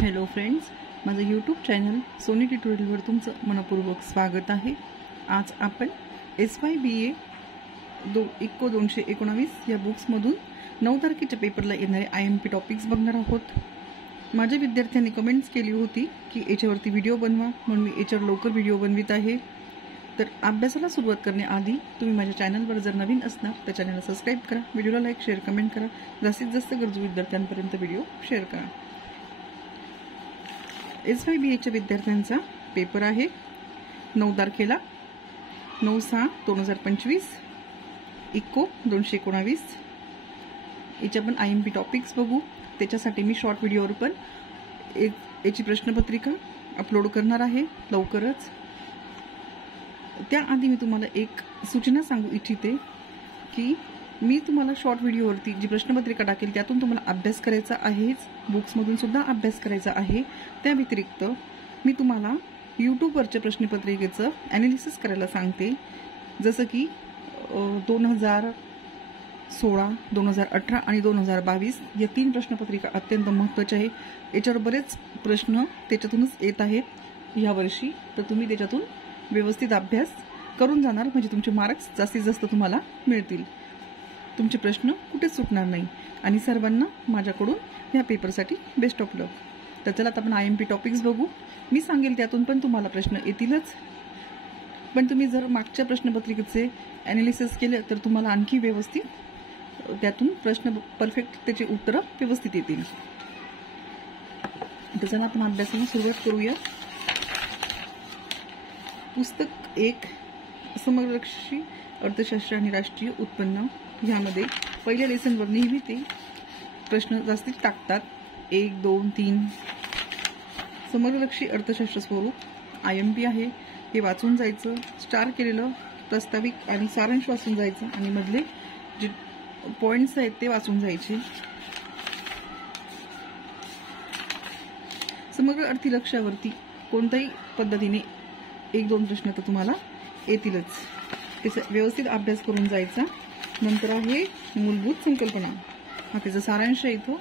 Hello friends, माझं YouTube channel Sony ट्युटोरियलवर तुमचं मनपूर्वक स्वागत आहे। आज आपण SYBA इको 219 या बुक्समधून 9 तारखेच्या पेपरला येणारे IMP टॉपिक्स बघणार आहोत। माझ्या विद्यार्थ्यांनी कमेंट्स केली होती की याच्यावरती व्हिडिओ बनवा, म्हणून मी याच्यावर लवकर व्हिडिओ बनवित आहे। तर अभ्यासाला सुरुवात करण्याआधी तुम्ही माझ्या चॅनलवर जर नवीन असणार तर चॅनलला सबस्क्राइब करा, व्हिडिओला लाईक शेअर कमेंट करा, जास्तीत जास्त गरजू विद्यार्थ्यांपर्यंत व्हिडिओ शेअर करा। SYBAच्या विद्यार्थ्यांचा पेपर आहे 9 तारखेला 9/6/2025 इको 219। याच्या पण IMP टॉपिक्स बघू। त्याच्यासाठी मी शॉर्ट व्हिडिओवर पण याची प्रश्नपत्रिका अपलोड करणार आहे लवकरच। त्याआधी मी तुम्हाला एक सूचना सांगू इच्छिते की मी तुम्हाला शॉर्ट व्हिडिओवरती जी प्रश्नपत्रिका टाकेल त्यातून तुम्हाला अभ्यास करायचा आहेच, बुक्समधून सुद्धा अभ्यास करायचा आहे। त्या व्यतिरिक्त मी तुम्हाला यूट्यूबवरच्या प्रश्नपत्रिकेचं ॲनालिसिस करायला सांगते। जसं की 2016, 2018 आणि 2022 या 3 प्रश्नपत्रिका अत्यंत महत्त्वाच्या आहे। याच्यावर बरेच प्रश्न त्याच्यातूनच येत आहेत यावर्षी, तर तुम्ही त्याच्यातून व्यवस्थित अभ्यास करून जाणार, म्हणजे तुमचे मार्क्स जास्तीत जास्त तुम्हाला मिळतील, तुमचे प्रश्न कुठेच सुटणार नाही। आणि सर्वांना माझ्याकडून या पेपरसाठी बेस्ट ऑफ लक। तर चला आता आपण IMP टॉपिक्स बघू। मी सांगेल त्यातून पण तुम्हाला प्रश्न येतीलच, पण तुम्ही जर मागच्या प्रश्नपत्रिकेचे ॲनालिसिस केले तर तुम्हाला आणखी व्यवस्थित त्यातून प्रश्न परफेक्ट त्याची उत्तरं व्यवस्थित येतील। तर चला आपण अभ्यासाला सुरुवात करूया। पुस्तक 1 समग्रलक्षी अर्थशास्त्र आणि राष्ट्रीय उत्पन्न, ह्यामध्ये पहिल्या लेसनवर नेहमी ते प्रश्न जास्तीत टाकतात 1, 2, 3। समग्रलक्षी अर्थशास्त्र स्वरूप IMP आहे, हे वाचून जायचं। स्टार केलेलं प्रस्ताविक आणि सारांश वाचून जायचं आणि मधले जे पॉइंट्स आहेत ते वाचून जायचे। समग्र अर्थलक्ष्यावरती कोणत्याही पद्धतीने 1-2 प्रश्न तर तुम्हाला येतीलच, त्याचा व्यवस्थित अभ्यास करून जायचा। नंतर आहे मूलभूत संकल्पना, हा त्याचा सारांश येतो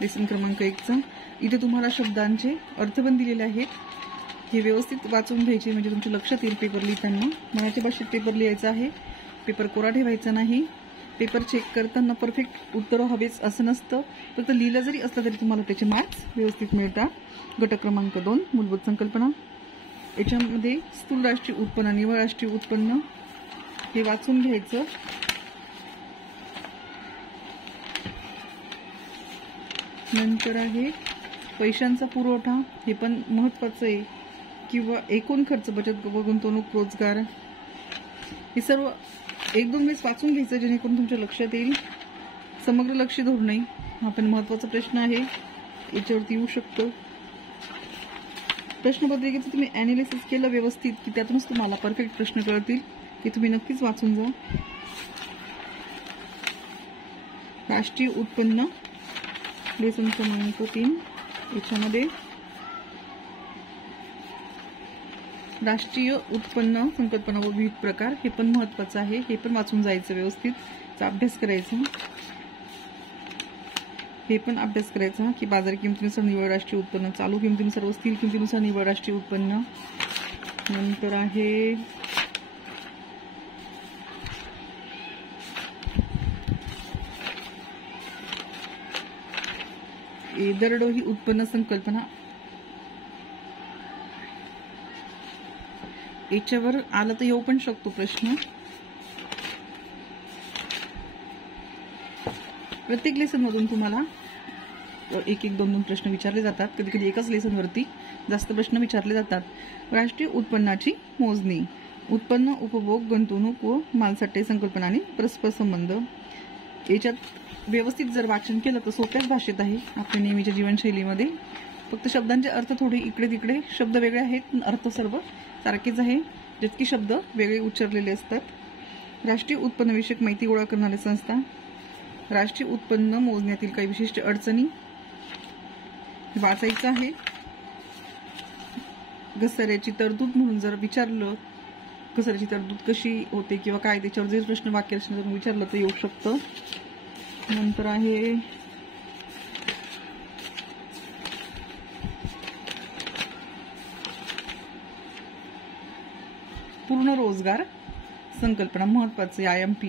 लेसन क्रमांक 1चा। इथे तुम्हाला शब्दांचे अर्थ पण दिलेले आहेत, हे व्यवस्थित वाचून घ्यायचे म्हणजे तुमच्या लक्षात येईल पेपर लिहिताना। मराठी भाषेत पेपर लिहायचा आहे, पेपर कोरा ठेवायचा नाही। पेपर चेक करताना परफेक्ट उत्तरं हवेच असं नसतं, फक्त लिहिलं जरी असलं तरी तुम्हाला त्याचे मार्क्स व्यवस्थित मिळतात। घटक क्रमांक 2 मूलभूत संकल्पना, याच्यामध्ये स्थूल राष्ट्रीय उत्पन्न, निव्वळ राष्ट्रीय उत्पन्न हे वाचून घ्यायचं। नंतर आहे पैशांचा पुरवठा, हे पण महत्त्वाचं आहे, किंवा एकूण खर्च, बचत व गुंतवणूक, रोजगार, हे सर्व 1-2 वेळेस वाचून घ्यायचं जेणेकरून तुमच्या लक्षात येईल। समग्र लक्ष्य धोरणे, हा पण महत्त्वाचा प्रश्न आहे, याच्यावरती येऊ शकतो। प्रश्नपत्रिकेचं तुम्ही ॲनालिसिस केलं व्यवस्थित की त्यातूनच तुम्हाला परफेक्ट प्रश्न कळतील, की तुम्ही नक्कीच वाचून जा। राष्ट्रीय उत्पन्न लेसन क्रमांक 3, याच्यामध्ये राष्ट्रीय उत्पन्न संकल्पना व विविध प्रकार, हे पण महत्त्वाचं आहे, हे पण वाचून जायचं व्यवस्थित, अभ्यास करायचा। हे पण अभ्यास करायचा की बाजार किमतीनुसार निव्वळ राष्ट्रीय उत्पन्न, चालू किमतीनुसार व स्थिर किमतीनुसार निव्वळ राष्ट्रीय उत्पन्न। नंतर आहे दरडोई उत्पन्न संकल्पना, याच्यावर आला तर येऊ पण शकतो प्रश्न। प्रत्येक लेसन मधून तुम्हाला 1-2 प्रश्न विचारले जातात, कधी कधी एकाच लेसनवरती जास्त प्रश्न विचारले जातात। राष्ट्रीय उत्पन्नाची मोजणी, उत्पन्न, उपभोग, गुंतवणूक व मालसाठे संकल्पना आणि परस्पर संबंध, याच्यात व्यवस्थित जर वाचन केलं तर सोप्याच भाषेत आहे आपल्या नेहमीच्या जीवनशैलीमध्ये, फक्त शब्दांचे अर्थ थोडे इकडे तिकडे, शब्द वेगळे आहेत पण अर्थ सर्व सारखेच आहे, जितके शब्द वेगळे उच्चारलेले असतात। राष्ट्रीय उत्पन्नविषयक माहिती गोळा करणारी संस्था, राष्ट्रीय उत्पन्न मोजण्यातील काही विशिष्ट अडचणी वाचायचं आहे। घसाऱ्याची तरतूद म्हणून जर विचारलं, घसाऱ्याची तरतूद कशी होते किंवा काय, त्याच्यावर जर प्रश्न वाक्य रचना विचारलं तर येऊ शकतं। नंतर आहे पूर्ण रोजगार संकल्पना महत्वाचे IMP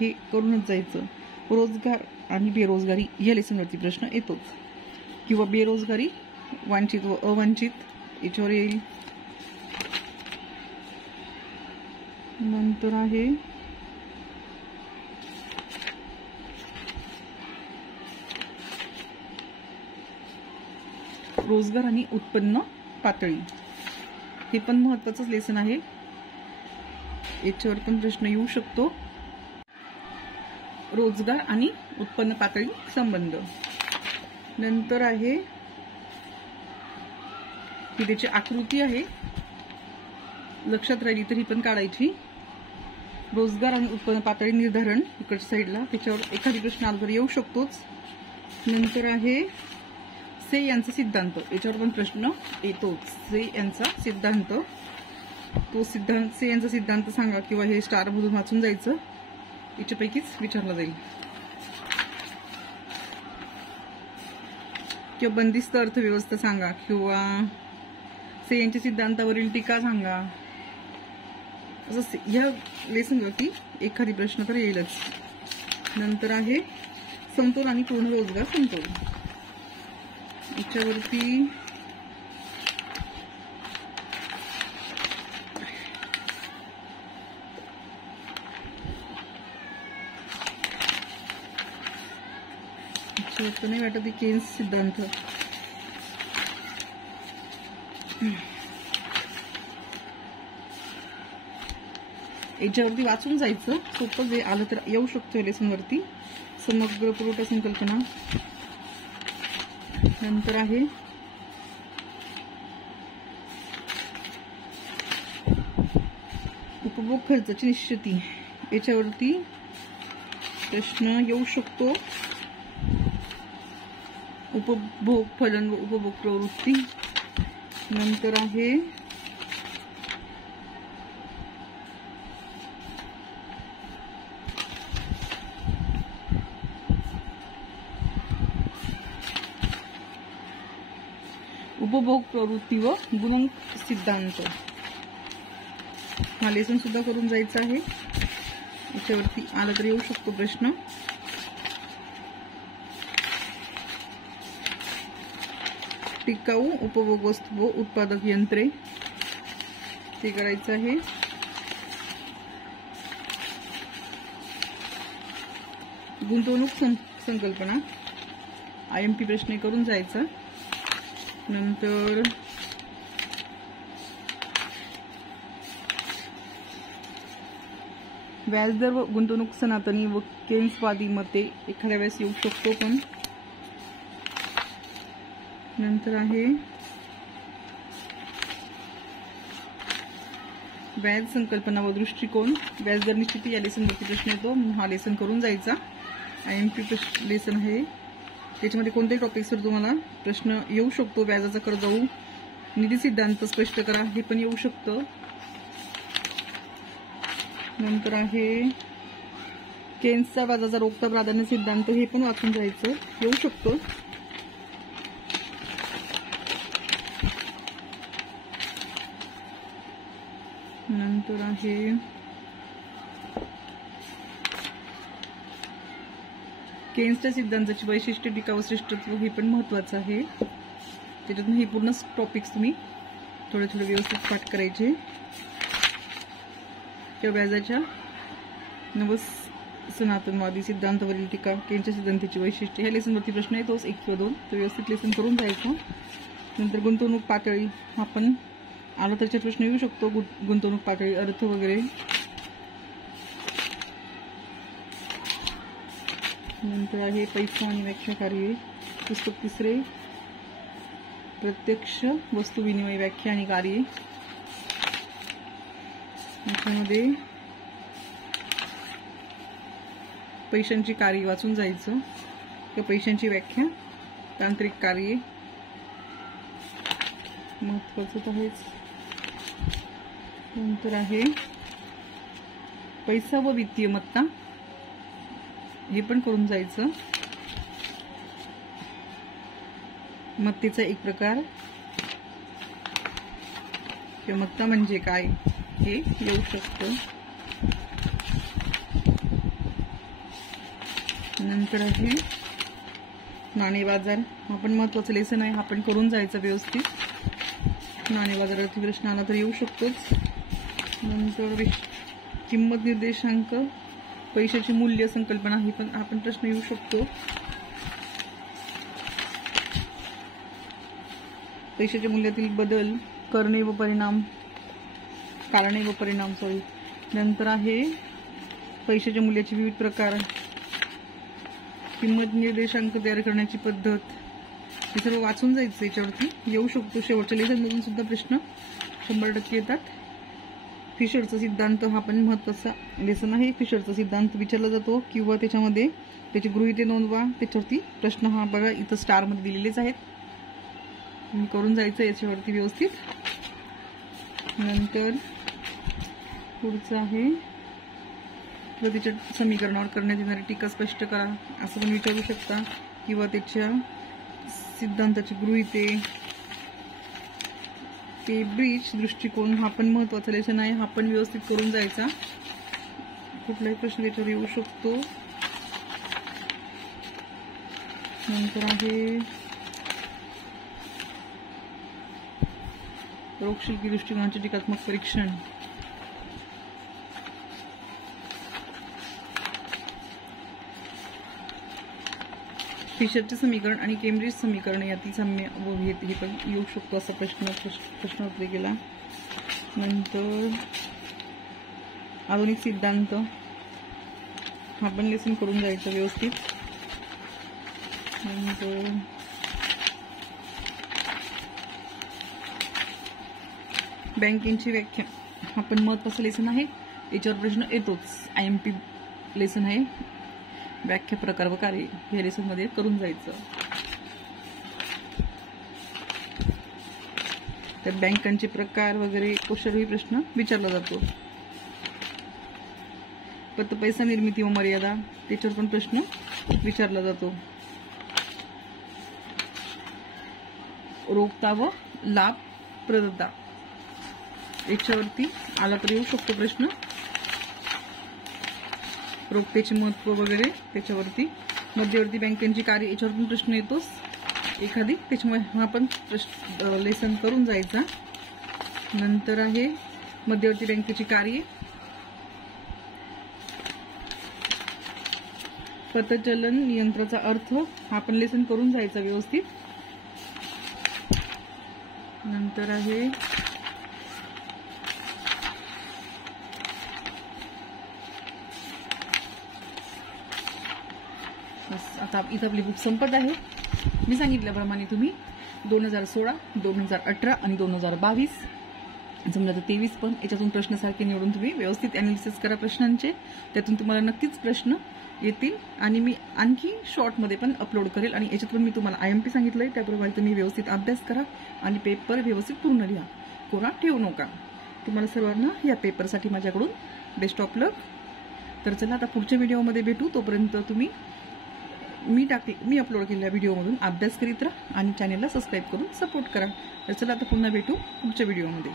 हे करूनच जायचं. रोजगार आणि बेरोजगारी या लेसनवरती प्रश्न येतोच, किंवा बेरोजगारी वांछित व अवांछित याच्यावर येईल. नंतर आहे रोजगार आणि उत्पन्न पातळी, हे पण महत्वाचंच लेसन आहे, याच्यावर पण प्रश्न येऊ शकतो. रोजगार आणि उत्पन्न पातळी संबंध. नंतर आहे ही त्याची आकृती आहे, लक्षात राहिली तर ही पण काढायची. रोजगार आणि उत्पन्न पातळी निर्धारण इकडच्या साईडला, त्याच्यावर एखादी प्रश्न आला तर येऊ शकतोच. नंतर आहे से यांचा सिद्धांत, याच्यावर पण प्रश्न येतोच. से यांचा सिद्धांत, तो सिद्धांत से यांचा सिद्धांत सांगा, किंवा हे स्टार मधून वाचून जायचं, याच्यापैकीच विचारला जाईल. किंवा बंदिस्त अर्थव्यवस्था सांगा, किंवा से यांच्या सिद्धांतावरील टीका सांगा, असं ह्या लेसनवरती एखादी प्रश्न तर येईलच. नंतर आहे समतोल आणि पूर्ण रोजगार समतोल, याच्यावरती नाही वाटत केन्स सिद्धांत. याच्यावरती वाचून जायचं, सोपं जे आलं तर येऊ शकतो लेसनवरती. समग्र पुरवठा संकल्पना. नंतर आहे उपभोग खर्चाची निश्चिती, याच्यावरती प्रश्न येऊ शकतो. उपभोग फलन व उपभोग प्रवृत्ती. नंतर आहे उपभोग प्रवृत्ती व गुणांक सिद्धांत. हा लेसन सुद्धा करून जायचा आहे, याच्यावरती आला तर येऊ शकतो प्रश्न. टिकाऊ उपभोग वस्तू व उत्पादक यंत्रे, ते करायचं आहे. गुंतवणूक संकल्पना IMP प्रश्न करून जायचा. नंतर व्याजदर व गुंतवणूक सनातनी व केन्सवादी मते एखाद्या वेळेस येऊ शकतो पण. नंतर आहे व्याज संकल्पना व दृष्टिकोन, व्याजदर निश्चिती या लेसनवरती प्रश्न येतो, हा लेसन करून जायचा. IMP लेसन आहे, त्याच्यामध्ये कोणत्याही टॉपिक्सवर तुम्हाला प्रश्न येऊ शकतो. व्याजाचा कर्ज व निधी सिद्धांत स्पष्ट करा, हे पण येऊ शकतं. नंतर आहे केन्सचा व्याजाचा रोखता प्राधान्य सिद्धांत, हे पण वाचून जायचं, येऊ शकतो. नंतर आहे केन्सच्या सिद्धांताची वैशिष्ट्य, टीका व श्रेष्ठत्व, हे पण महत्वाचं आहे. त्याच्यातून हे पूर्ण टॉपिक्स तुम्ही थोडे थोडे व्यवस्थित पाठ करायचे. किंवा व्याजाच्या नव सनातनवादी सिद्धांतावरील टीका, केन्सच्या सिद्धांताची वैशिष्ट्य, ह्या लेसनवरती प्रश्न येतोच 1 किंवा 2, तर व्यवस्थित लेसन करून जायचं. नंतर गुंतवणूक पातळी, हा पण आला तरचा प्रश्न येऊ शकतो. गुंतवणूक पातळी, अर्थ वगैरे. नंतर आहे पैसा आणि व्याख्या कार्ये, पुस्तक 3, प्रत्यक्ष वस्तू विनिमय व्याख्या आणि कार्ये. याच्यामध्ये पैशांची कार्य वाचून जायचं, किंवा पैशांची व्याख्या, तांत्रिक कार्ये महत्वाचं आहेच. नंतर आहे पैसा व वित्तीय मत्ता, हे पण करून जायचं. मत्तेचा एक प्रकार. क्षमता म्हणजे काय हे येऊ शकतं. नंतर आहे नाणे बाजार, हा पण महत्वाचं लेसन आहे, आपण करून जायचं व्यवस्थित. नाणे बाजारावरती प्रश्न आला तर येऊ शकतोच. नंतर किंमत निर्देशांक, पैशाची मूल्य संकल्पना, ही पण आपण प्रश्न येऊ शकतो. पैशाच्या मूल्यातील बदल, कारणे व परिणाम. नंतर आहे पैशाच्या मूल्याचे विविध प्रकार, किंमत निर्देशांक तयार करण्याची पद्धत. हे सर्व वाचून जायचं, याच्यावरती येऊ शकतो. शेवटच्या लेसनमधून सुद्धा प्रश्न 100% येतात. फिशरचा सिद्धांत, हा पण महत्वाचा लेसन आहे. फिशरचा सिद्धांत विचारला जातो किंवा त्याच्यामध्ये त्याची गृहीते नोंदवा. त्याच्यावरती प्रश्न हा बघा इथं स्टारमध्ये दिलेलेच आहेत, तुम्ही करून जायचं याच्यावरती व्यवस्थित. नंतर पुढचं आहे त्याच्या समीकरणावर करण्यात येणारी टीका स्पष्ट करा, असं पण विचारू शकता. किंवा त्याच्या सिद्धांताची गृहीते. केम्ब्रिज दृष्टिकोन, हा पण महत्वाचा लेसन आहे, हा पण व्यवस्थित करून जायचा. कुठलाही प्रश्न त्याच्यावर येऊ शकतो. नंतर आहे रोगशिल्पी दृष्टिकोनाचे टीकात्मक परीक्षण. फिशरचे समीकरण आणि केम्ब्रिज समीकरण यातील साम्य व भेद, हे पण येऊ शकतो असा प्रश्न गेला. नंतर आधुनिक सिद्धांत, हा पण लेसन करून जायचं व्यवस्थित. नंतर बँकिंगची व्याख्या, हा पण महत्वाचा लेसन आहे, याच्यावर प्रश्न येतोच. IMP लेसन आहे. व्याख्या, प्रकार व कार्य या लेसन मध्ये करून जायचं. तर बँकांचे प्रकार वगैरे कशावरही प्रश्न विचारला जातो. पैसा निर्मिती व मर्यादा, त्याच्यावर पण प्रश्न विचारला जातो. रोखता व लाभप्रदता, याच्यावरती आला तर येऊ शकतो प्रश्न. रोखतेचे महत्व वगैरे त्याच्यावरती. मध्यवर्ती बँकेची कार्य, याच्यावर पण प्रश्न येतोच एखादी, त्याच्यामुळे हा पण लेसन करून जायचा. नंतर आहे मध्यवर्ती बँकेची कार्य. पतचलन यंत्राचा अर्थ, हा पण लेसन करून जायचा व्यवस्थित. नंतर आहे आता इथं आपली बुक संपत आहे. मी सांगितल्याप्रमाणे तुम्ही 2016, 2018 आणि 2022, जमलं तर 23 पण, याच्यातून प्रश्न सारखे निवडून तुम्ही व्यवस्थित अनालिसिस करा प्रश्नांचे. त्यातून तुम्हाला नक्कीच प्रश्न येतील. आणि मी आणखी शॉर्टमध्ये पण अपलोड करेल, आणि याच्यात पण मी तुम्हाला IMP सांगितलंय, त्याप्रमाणे तुम्ही व्यवस्थित अभ्यास करा आणि पेपर व्यवस्थित पूर्ण लिहा, कोरा ठेवू नका. तुम्हाला सर्वांना या पेपरसाठी माझ्याकडून बेस्ट ऑफ लक. तर चला आता पुढच्या व्हिडिओमध्ये भेटू. तोपर्यंत तुम्ही मी अपलोड केलेल्या व्हिडिओमधून अभ्यास करीत राहा आणि चॅनेलला सबस्क्राईब करून सपोर्ट करा. तर चला आता पुन्हा भेटू पुढच्या व्हिडिओमध्ये.